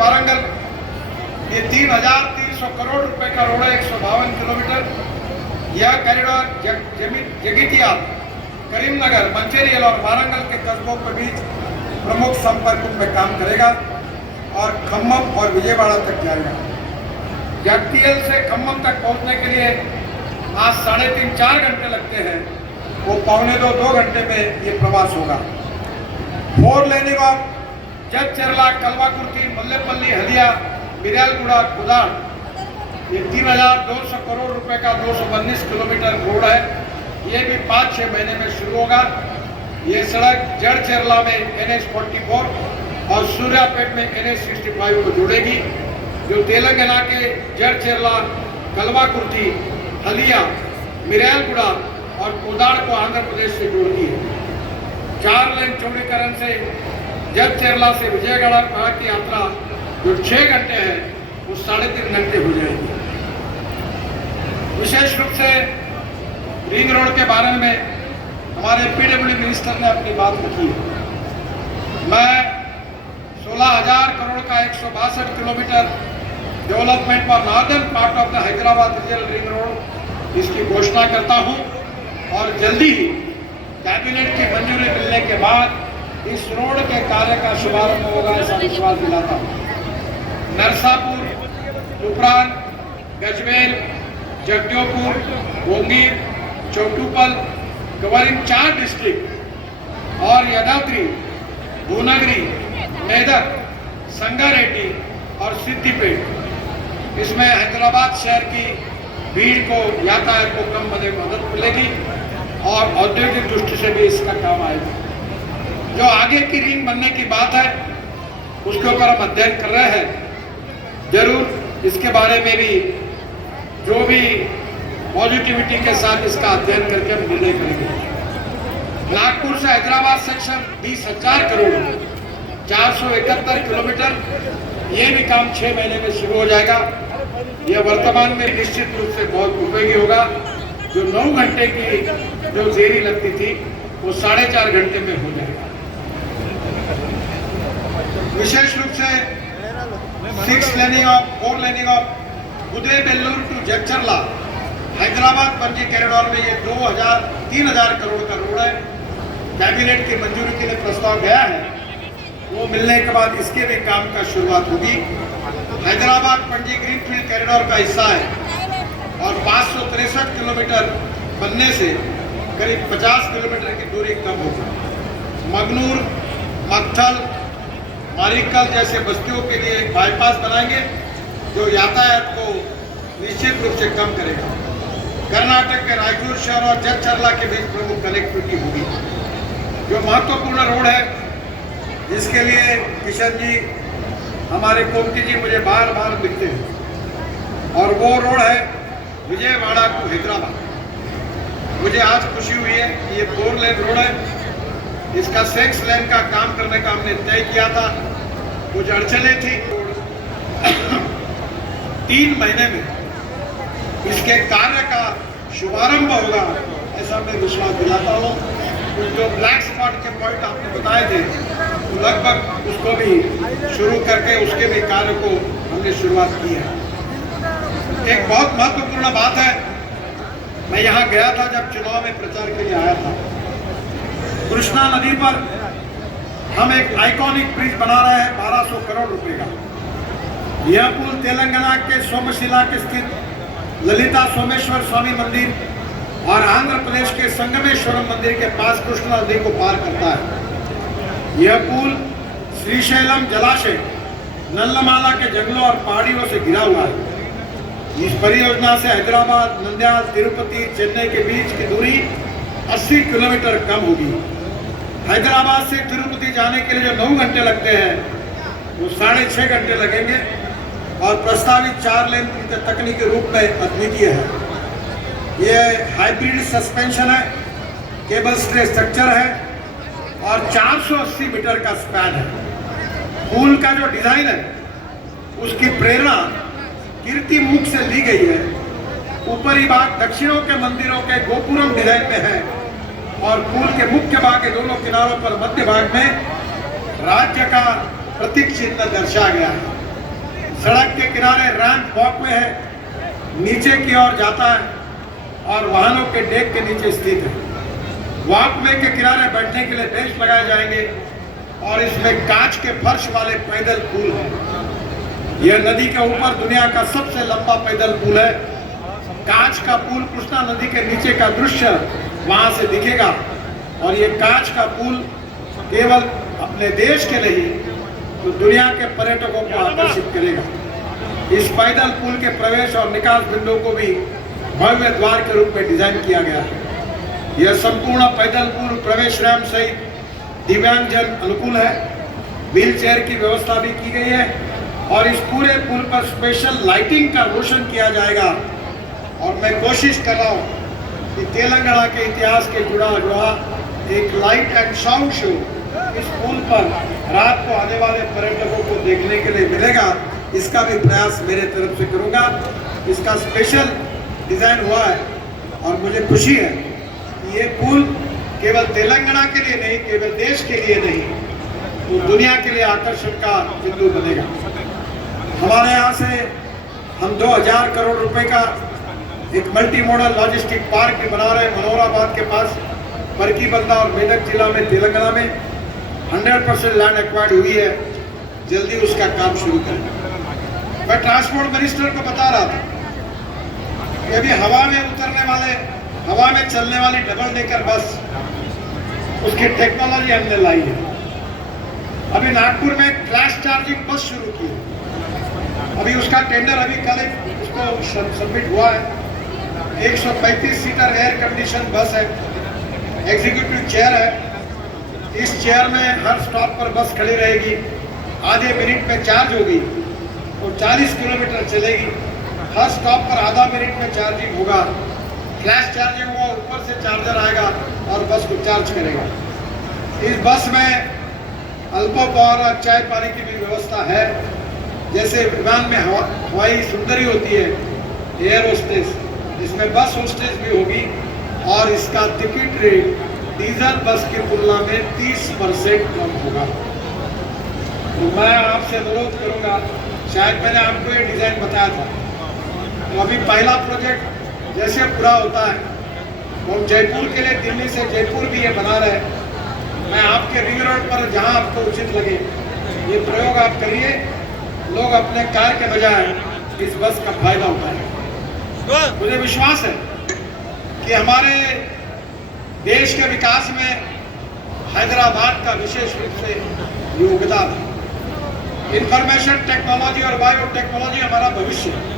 वारंगल ये 3,300 करोड़ रुपए का रोड है, 152 किलोमीटर। यह कॉरिडोर जगितिया, करीमनगर, मंचेरियल और वारंगल के कस्बों के बीच प्रमुख संपर्क में काम करेगा और खम्मम और विजयवाड़ा तक जाएगा। जगतियल से खम्मम तक पहुंचने के लिए आज 3.5-4 घंटे लगते हैं, वो 1.25-2 घंटे में ये प्रवास होगा। 4 लेनिंग ऑफ जगचेरला, कलवाकुर्ती, मल्लेपल्ली, हलिया, मिर्यालगुड़ा, कुदाड़, ये 3,200 करोड़ रुपए का 219 किलोमीटर रोड है। ये भी 5-6 महीने में शुरू होगा। ये सड़क जड़चेरला में NH-44 और सूर्यापेट में NH-65 को जोड़ेगी, जो तेलंगाना के जड़चेरला, कलवाकुर्ती, हलिया, मिर्यालगुड़ा और कुदाड़ को आंध्र प्रदेश से जोड़ती है। 4 लेन चौड़ीकरण से जगचेरला से विजयवाड़ा की यात्रा जो 6 घंटे है, वो 3.5 घंटे हो जाएगी। विशेष रूप से रिंग रोड के बारे में हमारे PWD मिनिस्टर ने अपनी बात रखी है। मैं 16,000 करोड़ का 162 kilometre development for northern part of the Hyderabad regional ring road, इसकी घोषणा करता हूं और जल्दी ही कैबिनेट की मंजूरी मिलने के बाद इस रोड के कार्य का शुभारंभ होगा, ऐसा विश्वास दिलाता हूँ। नरसापुर, उपरान, गजवेल, जगदीपुर, गोंगीर, चौटुपल, कवरिंग 4 डिस्ट्रिक्ट और यादाद्री, भूनगरी, मेदक, संगारेड्डी और सिद्दीपेट, इसमें हैदराबाद शहर की भीड़ को, यातायात को कम करने में मदद मिलेगी और औद्योगिक दृष्टि से भी इसका काम आएगा। जो आगे की रिंग बनने की बात है, उसके ऊपर हम अध्ययन कर रहे हैं। जरूर इसके बारे में भी जो भी पॉजिटिविटी के साथ इसका अध्ययन करके हम निर्णय करेंगे। नागपुर से हैदराबाद सेक्शन 20,000 करोड़, 471 किलोमीटर, ये भी काम 6 महीने में शुरू हो जाएगा। यह वर्तमान में निश्चित रूप से बहुत उपयोगी होगा। जो 9 घंटे की जो देरी लगती थी, वो 4.5 घंटे में हो जाएगा। विशेष रूप से 4 laning of Udayabellur to Jagcherla, Hyderabad Panaji corridor में ये 3,000 करोड़ का रोड है। कैबिनेट की मंजूरी के लिए प्रस्ताव गया है, वो मिलने के बाद इसके भी काम का शुरुआत होगी। हैदराबाद पणजी ग्रीनफील्ड कॉरिडोर का हिस्सा है और 563 किलोमीटर बनने से करीब 50 किलोमीटर की दूरी कम होगी। मगनूर, मक्थल, मारिकल जैसे बस्तियों के लिए एक बाईपास बनाएंगे, जो यातायात को निश्चित रूप से कम करेगा। कर्नाटक के रायचूर शहर और जगचेरला के बीच प्रमुख कनेक्टिविटी होगी। जो महत्वपूर्ण रोड है, जिसके लिए किशन जी, हमारे कोमटी जी मुझे बार बार लिखते हैं, और वो रोड है विजयवाड़ा टू हैदराबाद। मुझे आज खुशी हुई है कि ये 4 लेन रोड है। इसका 6 लेन का काम करने का हमने तय किया था, कुछ अड़चनें थी। 3 महीने में इसके कार्य का शुभारंभ होगा, ऐसा मैं विश्वास दिलाता हूँ। जो ब्लैक स्पॉट के पॉइंट आपने बताए थे, तो लगभग उसको भी शुरू करके उसके भी कार्य को हमने शुरुआत की है। एक बहुत महत्वपूर्ण बात है, मैं यहाँ गया था जब चुनाव में प्रचार के लिए आया था। कृष्णा नदी पर हम एक आइकॉनिक ब्रिज बना रहे हैं 1200 करोड़ रुपए का। यह पुल तेलंगाना के सोमशिला के स्थित ललिता सोमेश्वर स्वामी मंदिर और आंध्र प्रदेश के संगमेश्वरम मंदिर के पास कृष्णा नदी को पार करता है। यह पुल श्रीशैलम जलाशय, नल्लमाला के जंगलों और पहाड़ियों से घिरा हुआ है। इस परियोजना से हैदराबाद, नंद्याल, तिरुपति, चेन्नई के बीच की दूरी 80 किलोमीटर कम होगी। हैदराबाद से तिरुपति जाने के लिए जो 9 घंटे लगते हैं, वो 6.5 घंटे लगेंगे और प्रस्तावित 4 लेन तकनीकी रूप में अद्वितीय है। ये हाइब्रिड सस्पेंशन है, केबल स्टे स्ट्रक्चर है और 480 मीटर का स्पैन है। पुल का जो डिजाइन है, उसकी प्रेरणा कीर्ति मुख से ली गई है। ऊपरी भाग दक्षिणों के मंदिरों के गोपुरम डिजाइन में है और पुल के मुख्य भाग के दोनों किनारों पर मध्य भाग में राज्य का प्रतीक चिन्ह दर्शाया गया है। सड़क के किनारे रैंप वॉकवे है, नीचे की ओर जाता है और वाहनों के डेक के नीचे स्थित है। वॉकवे के किनारे बैठने के लिए बेंच लगाए जाएंगे और इसमें कांच के फर्श वाले पैदल पुल है। यह नदी के ऊपर दुनिया का सबसे लंबा पैदल पुल है। कांच का पुल कृष्णा नदी के नीचे का दृश्य वहां से दिखेगा और ये कांच का पुल केवल अपने देश के लिए तो दुनिया के पर्यटकों को आकर्षित करेगा। इस पैदल पुल के प्रवेश और निकास बिंदुओं को भी भव्य द्वार के रूप में डिजाइन किया गया है। यह संपूर्ण पैदल पुल प्रवेश रैंप सहित दिव्यांगजन अनुकूल है। व्हील चेयर की व्यवस्था भी की गई है और इस पूरे पुल पर स्पेशल लाइटिंग का रोशन किया जाएगा। और मैं कोशिश कर रहा हूँ कि तेलंगाना के इतिहास के जुड़ा हुआ एक लाइट एंड साउंड शो इस पुल पर रात को आने वाले पर्यटकों को देखने के लिए मिलेगा। इसका भी प्रयास मेरे तरफ से करूँगा। इसका स्पेशल डिज़ाइन हुआ है और मुझे खुशी है कि ये पुल केवल तेलंगाना के लिए नहीं, केवल देश के लिए नहीं, तो दुनिया के लिए आकर्षण का बिंदु बनेगा। हमारे यहाँ से हम 2000 करोड़ रुपए का एक मल्टी मॉडल लॉजिस्टिक पार्क भी बना रहे हैं मनोहराबाद के पास, बरकीबंदा और मेदक जिला में, तेलंगाना में 100% लैंड एक्वायर्ड हुई है। जल्दी उसका काम शुरू करें। मैं ट्रांसपोर्ट मिनिस्टर को बता रहा था कि अभी हवा में उतरने वाले, हवा में चलने वाली डबल डेकर बस, उसकी टेक्नोलॉजी हमने लाई है। अभी नागपुर में फ्लैश चार्जिंग बस शुरू की है। अभी उसका टेंडर अभी कल उसको सबमिट हुआ है। 135 सीटर एयर कंडीशन बस है, एग्जीक्यूटिव चेयर है। इस चेयर में हर स्टॉप पर बस खड़ी रहेगी, आधे मिनट में चार्ज होगी और 40 किलोमीटर चलेगी। हर स्टॉप पर आधा मिनट में चार्जिंग होगा। फ्लैश चार्जिंग होगा, ऊपर से चार्जर आएगा और बस को चार्ज करेगा। इस बस में अल्पो पावर और चाय पानी की भी व्यवस्था है। जैसे विमान में हवाई सुंदरी होती है, एयर होस्टेस, इसमें बस होस्टेस भी होगी और इसका टिकट रेट डीजल बस की तुलना में 30% कम होगा। तो मैं आपसे अनुरोध करूंगा, शायद मैंने आपको ये डिजाइन बताया था, तो अभी पहला प्रोजेक्ट जैसे पूरा होता है, हम जयपुर के लिए दिल्ली से जयपुर भी ये बना रहे हैं। मैं आपके रिंग रोड पर जहां आपको उचित लगे ये प्रयोग आप करिए। लोग अपने कार के बजाय इस बस का फायदा उठाएं। मुझे विश्वास है कि हमारे देश के विकास में हैदराबाद का विशेष रूप से योगदान है। इंफॉर्मेशन टेक्नोलॉजी और बायोटेक्नोलॉजी हमारा भविष्य है।